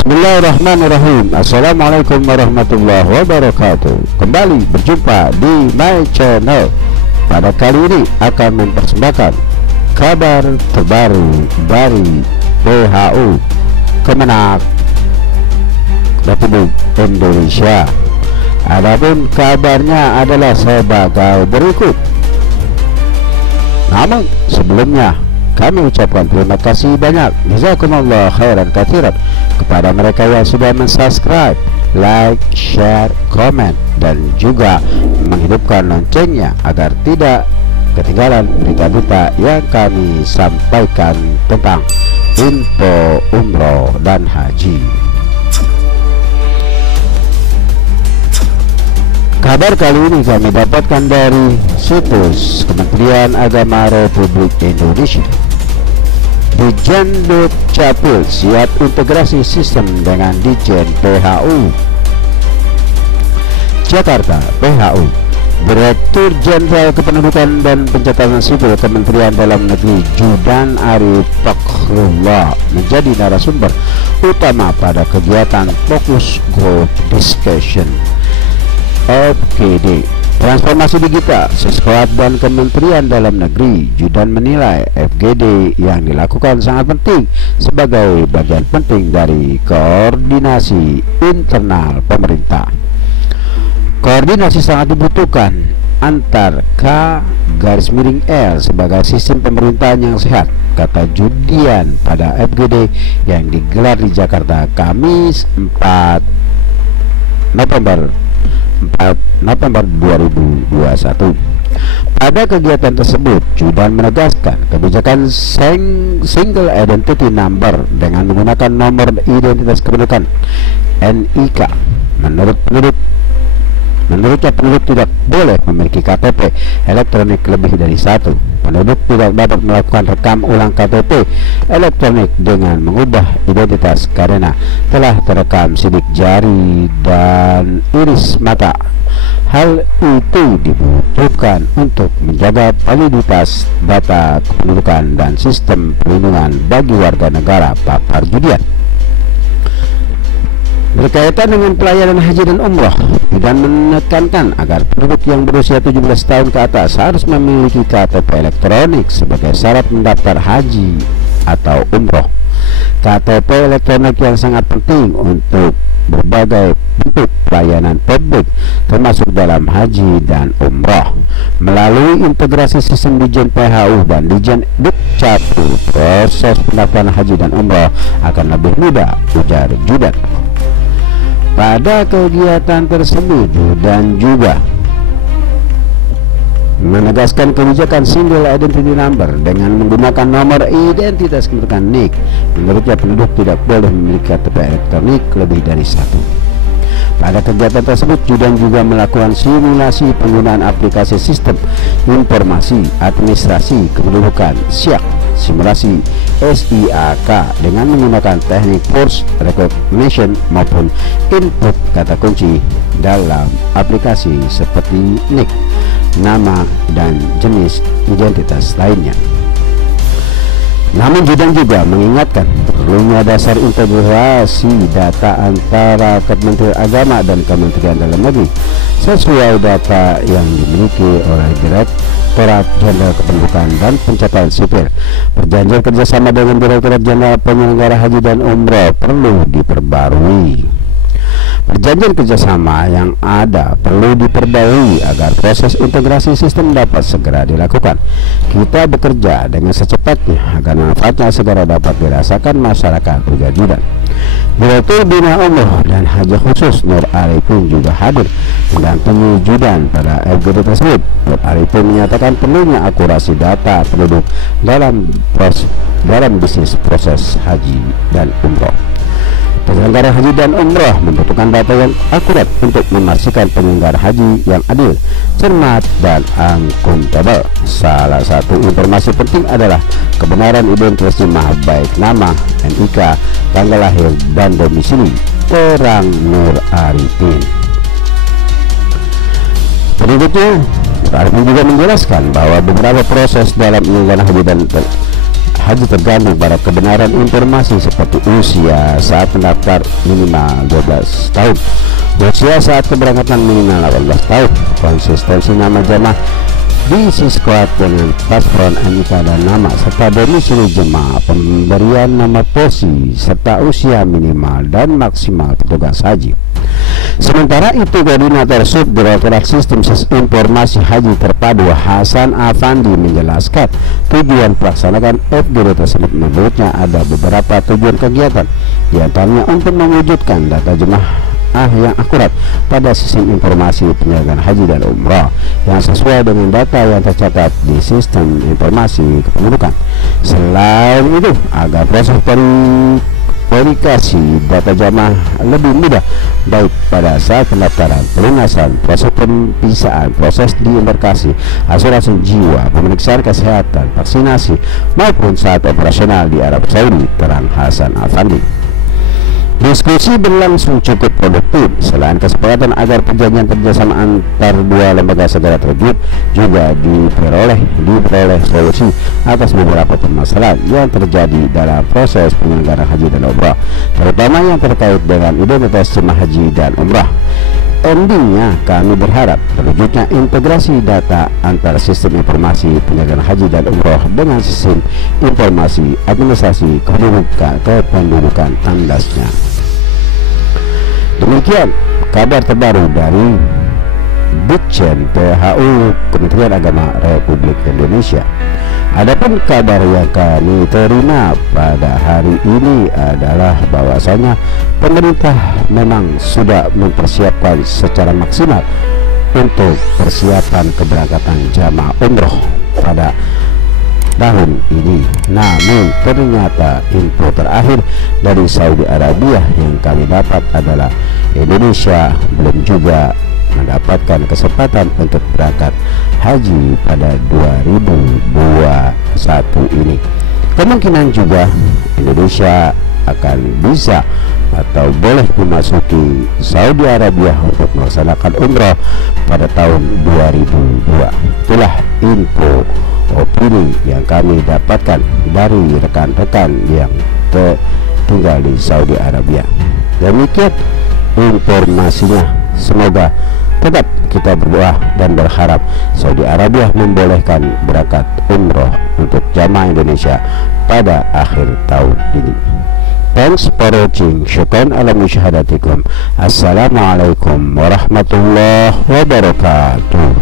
Bismillahirrahmanirrahim. Assalamualaikum warahmatullahi wabarakatuh. Kembali berjumpa di my channel. Pada kali ini akan mempersembahkan kabar terbaru dari WHO Kemenak Republik Indonesia. Adapun kabarnya adalah sebagai berikut. Namun sebelumnya kami ucapkan terima kasih banyak, jazakumullah khairan katsiran, kepada mereka yang sudah mensubscribe, like, share, komen, dan juga menghidupkan loncengnya agar tidak ketinggalan berita-berita yang kami sampaikan tentang info umroh dan haji. Kabar kali ini kami dapatkan dari situs Kementerian Agama Republik Indonesia. Dijen Dukcapil siap integrasi sistem dengan Dijen PHU. Jakarta, PHU. Direktur Jenderal Kependudukan dan Pencatatan Sipil Kementerian Dalam Negeri Judan Arif Fakrullah menjadi narasumber utama pada kegiatan Focus Group Discussion FGD Transformasi Digital Siswat dan Kementerian Dalam Negeri. Judan menilai FGD yang dilakukan sangat penting sebagai bagian penting dari koordinasi internal pemerintah. Koordinasi sangat dibutuhkan antar K-L sebagai sistem pemerintahan yang sehat, kata Judian pada FGD yang digelar di Jakarta Kamis 4 November 2021. Pada kegiatan tersebut, Judan menegaskan kebijakan single identity number dengan menggunakan nomor identitas kependudukan NIK. Menurutnya penduduk tidak boleh memiliki KTP elektronik lebih dari satu. Penduduk tidak dapat melakukan rekam ulang KTP elektronik dengan mengubah identitas karena telah terekam sidik jari dan iris mata. Hal itu dibutuhkan untuk menjaga validitas data kependudukan dan sistem perlindungan bagi warga negara, papar Judian. Berkaitan dengan pelayanan haji dan umroh, Judan menekankan agar penduduk yang berusia 17 tahun ke atas harus memiliki KTP elektronik sebagai syarat mendaftar haji atau umroh. KTP elektronik yang sangat penting untuk berbagai bentuk pelayanan publik termasuk dalam haji dan umroh. Melalui integrasi sistem Dijen PHU dan Dijen Dukcapil, proses pendaftaran haji dan umroh akan lebih mudah, ujar Judan. Pada kegiatan tersebut, Judan juga menegaskan kebijakan single identity number dengan menggunakan nomor identitas kependudukan NIK. Menurutnya penduduk tidak boleh memiliki KTP elektronik lebih dari satu. Pada kegiatan tersebut, Judan juga melakukan simulasi penggunaan aplikasi sistem informasi administrasi kependudukan SIAK, simulasi SIAK dengan menggunakan teknik voice recognition maupun input kata kunci dalam aplikasi seperti NIK, nama, dan jenis identitas lainnya. Namun Judan juga mengingatkan perlunya dasar integrasi data antara Kementerian Agama dan Kementerian Dalam Negeri sesuai data yang dimiliki oleh Direktorat Jenderal Kependudukan dan Pencatatan Sipil. Perjanjian kerjasama dengan Direktorat Jenderal Penyelenggara Haji dan Umroh perlu diperbarui. Perjanjian kerjasama yang ada perlu diperbarui agar proses integrasi sistem dapat segera dilakukan. Kita bekerja dengan secepatnya agar manfaatnya segera dapat dirasakan masyarakat, ujar Judan. Direktur Bina Umroh dan Haji Khusus Nur Arifin juga hadir mendampingi Judan pada FGD tersebut. Nur Arifin menyatakan perlunya akurasi data penduduk dalam bisnis proses haji dan umroh. Penyelenggara haji dan umroh membutuhkan data yang akurat untuk memastikan penyelenggara haji yang adil, cermat, dan akuntabel. Salah satu informasi penting adalah kebenaran identitas jemaah baik nama, NIK, tanggal lahir, dan domisili, terang Nur Arifin. Berikutnya, Nur Arifin juga menjelaskan bahwa beberapa proses dalam penyelenggaraan haji tergantung pada kebenaran informasi seperti usia saat mendaftar minimal 12 tahun, usia saat keberangkatan minimal 18 tahun, konsistensi nama jamaah diisi squad dengan paspor NIK dan nama serta domisili jemaah, pemberian nama polisi serta usia minimal dan maksimal petugas haji. Sementara itu, Koordinator Subdirektorat Sistem Informasi Haji Terpadu Hasan Afandi menjelaskan tujuan pelaksanakan FGD tersebut. Menurutnya ada beberapa tujuan kegiatan, diantaranya untuk mewujudkan data jemaah yang akurat pada sistem informasi penyelenggaraan haji dan umrah yang sesuai dengan data yang tercatat di sistem informasi kependudukan. Selain itu, agar proses verifikasi data jamaah lebih mudah, baik pada saat pendaftaran, pelunasan, proses pempisaan, proses diembarkasi, asuransi jiwa, pemeriksaan kesehatan, vaksinasi, maupun saat operasional di Arab Saudi, terang Hasan Afandi. Diskusi berlangsung cukup produktif. Selain kesepakatan agar perjanjian kerjasama antar dua lembaga segera terwujud, juga diperoleh solusi atas beberapa permasalahan yang terjadi dalam proses penyelenggaraan haji dan umrah, terutama yang terkait dengan identitas jemaah haji dan umrah. Endingnya, kami berharap terwujudnya integrasi data antara sistem informasi penyelenggaraan haji dan umroh dengan sistem informasi administrasi kependudukan tandasnya. Demikian kabar terbaru dari Ditjen PHU Kementerian Agama Republik Indonesia. Adapun kabar yang kami terima pada hari ini adalah bahwasanya pemerintah memang sudah mempersiapkan secara maksimal untuk persiapan keberangkatan jamaah umroh pada tahun ini. Namun ternyata info terakhir dari Saudi Arabia yang kami dapat adalah Indonesia belum juga mendapatkan kesempatan untuk berangkat haji pada 2021 ini. Kemungkinan juga Indonesia akan bisa atau boleh memasuki Saudi Arabia untuk melaksanakan umrah pada tahun 2002. Itulah info opini yang kami dapatkan dari rekan-rekan yang tinggal di Saudi Arabia. Demikian informasinya. Semoga tetap kita berdoa dan berharap Saudi Arabia membolehkan berangkat umroh untuk jamaah Indonesia pada akhir tahun ini. Thanks for watching. Syukran ala musyahadatikum. Assalamualaikum warahmatullahi wabarakatuh.